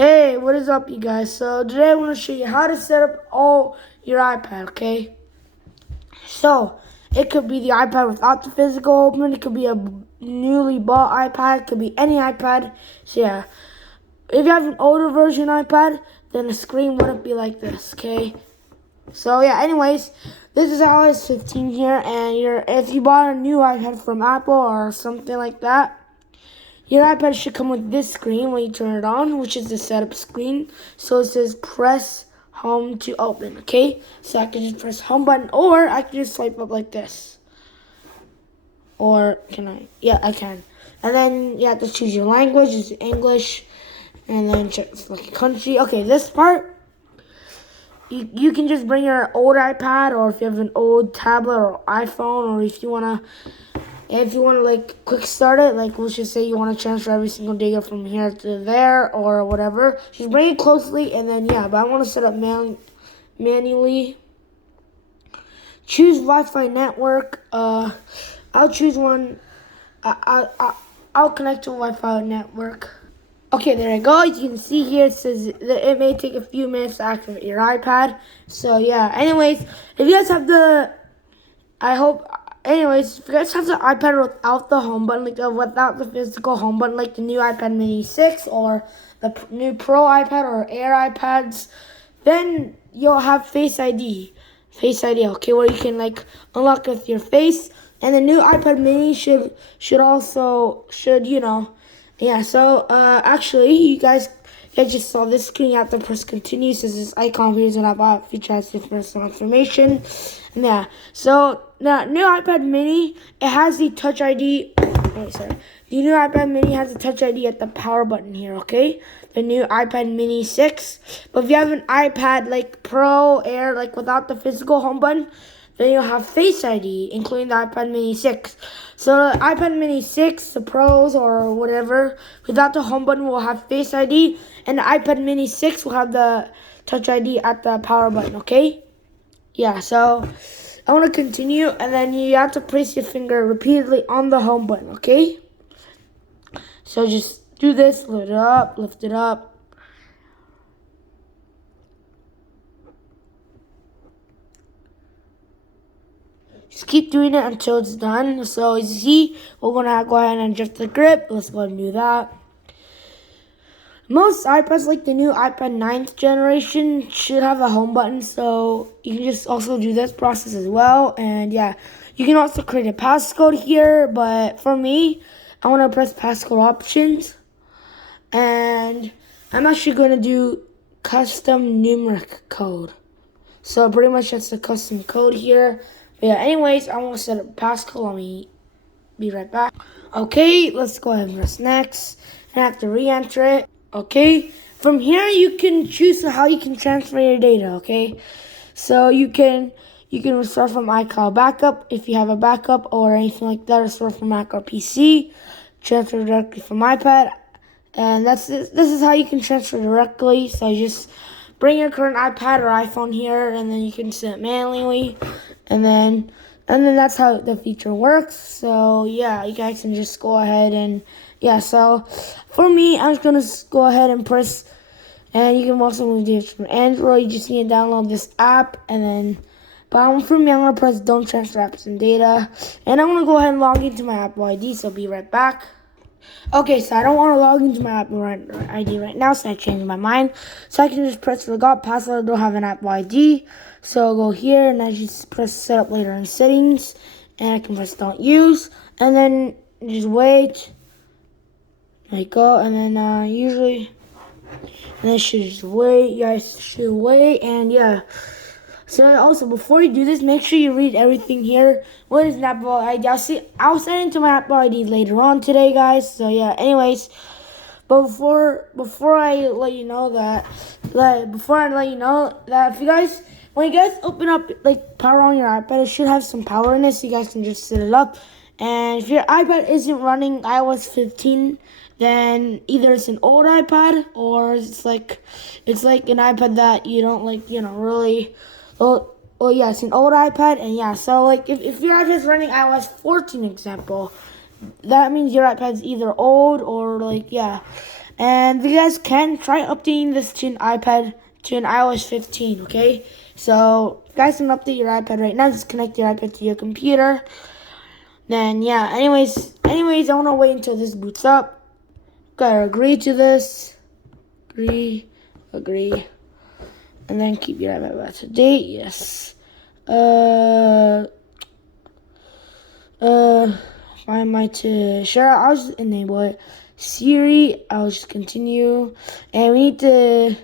Hey, what is up, you guys? So today I want to show you how to set up all your iPad, okay? So it could be the iPad without the physical open. It could be a newly bought iPad. It could be any iPad. So yeah, if you have an older version iPad, then the screen wouldn't be like this, okay? So yeah, anyways, this is iOS 15 here, and if you bought a new iPad from Apple or something like that, your iPad should come with this screen when you turn it on, which is the setup screen. So it says press home to open, okay? So I can just press home button, or I can just swipe up like this. Or can I? Yeah, I can. And then you have to choose your language, it's English, and then select a country. Okay, this part, you can just bring your old iPad, or if you have an old tablet or iPhone, or if you want to like quick start it, like let's just say you want to transfer every single data from here to there or whatever, just bring it closely, and then yeah, but I want to set up manually. Choose Wi-Fi network. I'll choose one. I'll connect to a Wi-Fi network. Okay, there you go. You can see here it says that it may take a few minutes to activate your iPad. So yeah, anyways, if you guys have the anyways, if you guys have the iPad without the home button, like without the physical home button, like the new iPad mini 6 or the new Pro iPad or Air iPads, then you'll have Face ID. Face ID, okay, where you can like unlock with your face. And the new iPad mini should yeah, so actually you guys just saw this screen. You have to press continue. Says this icon here is an about feature has your personal information. And yeah, so the new iPad mini, it has the touch ID. Oh, sorry. The new iPad mini has the touch ID at the power button here, okay? The new iPad mini 6. But if you have an iPad like Pro, Air, like without the physical home button, then you'll have Face ID, including the iPad mini 6. So the iPad mini 6, the Pros or whatever, without the home button will have Face ID, and the iPad mini 6 will have the Touch ID at the power button, okay? Yeah, so I want to continue, and then you have to place your finger repeatedly on the home button, okay? So just do this, lift it up. Just keep doing it until it's done. So as you see, we're gonna go ahead and adjust the grip. Let's go ahead and do that. Most iPads, like the new iPad 9th generation, should have a home button, so you can just also do this process as well. And yeah, you can also create a passcode here, but for me, I want to press passcode options, and I'm actually going to do custom numeric code. So pretty much that's the custom code here. But yeah, anyways, I want to set up passcode. Let me be right back. Okay, let's go ahead and press next. I have to re-enter it. Okay, from here you can choose how you can transfer your data, okay? So you can restore from iCloud backup if you have a backup or anything like that, restore from Mac or PC, transfer directly from iPad, and this is how you can transfer directly. So you just bring your current iPad or iPhone here, and then you can set it manually, and then that's how the feature works. So yeah, you guys can just go ahead and yeah, so for me, I'm just going to go ahead and press, and you can also move this from Android. You just need to download this app, and then, but for me, I'm going to press don't transfer apps and data, and I'm going to go ahead and log into my Apple ID, so I'll be right back. Okay, so I don't want to log into my Apple ID right now, so I changed my mind. So I can just press forgot password, I don't have an Apple ID, so I'll go here, and I just press set up later in settings, and I can press don't use, and then just wait. There you go, and then and then should just wait. You guys should wait, and yeah. So also, before you do this, make sure you read everything here. What is an Apple ID? I'll send it to my Apple ID later on today, guys. So yeah. Anyways, but before I let you know that, if you guys, when you guys open up like power on your iPad, it should have some power in it, so you guys can just set it up. And if your iPad isn't running iOS 15, then either it's an old iPad or it's like an iPad that you don't like, really. Well, yeah, it's an old iPad, and yeah, so like if your iPad's running iOS 14, example, that means your iPad's either old or like yeah. And you guys can try updating this to an iPad, to an iOS 15, okay? So, you guys can update your iPad right now. Just connect your iPad to your computer. Then, yeah, anyways, I want to wait until this boots up. Gotta agree to this. Agree. And then keep your iPad up to date, yes. Why am I to sure? I'll just enable it. Siri, I'll just continue, and we need to.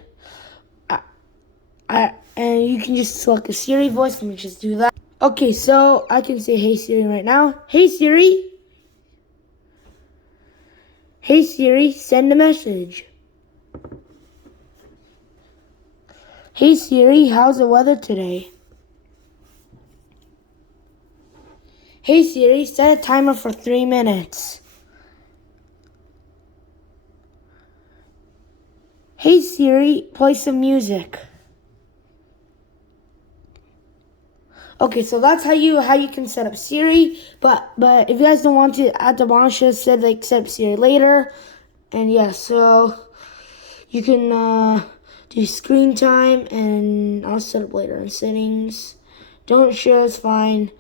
And you can just select a Siri voice. Let me just do that. Okay, so I can say "Hey Siri" right now. Hey Siri. Hey Siri, send a message. Hey Siri, how's the weather today? Hey Siri, set a timer for 3 minutes. Hey Siri, play some music. Okay, so that's how you can set up Siri. But if you guys don't want to, at the bottom should have said like set up Siri later. And yeah, so you can do screen time, and I'll set up later in settings. Don't share is fine.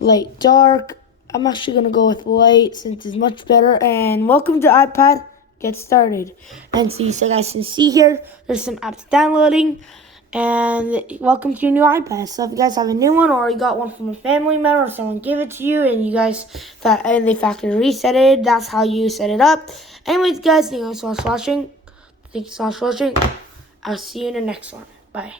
Light dark. I'm actually gonna go with light since it's much better. And welcome to iPad. Get started. And so you guys can see here, there's some apps downloading. And welcome to your new iPad. So if you guys have a new one, or you got one from a family member, or someone gave it to you, and you guys they factory reset it, that's how you set it up. Anyways, guys, thank you so much for watching. I'll see you in the next one. Bye.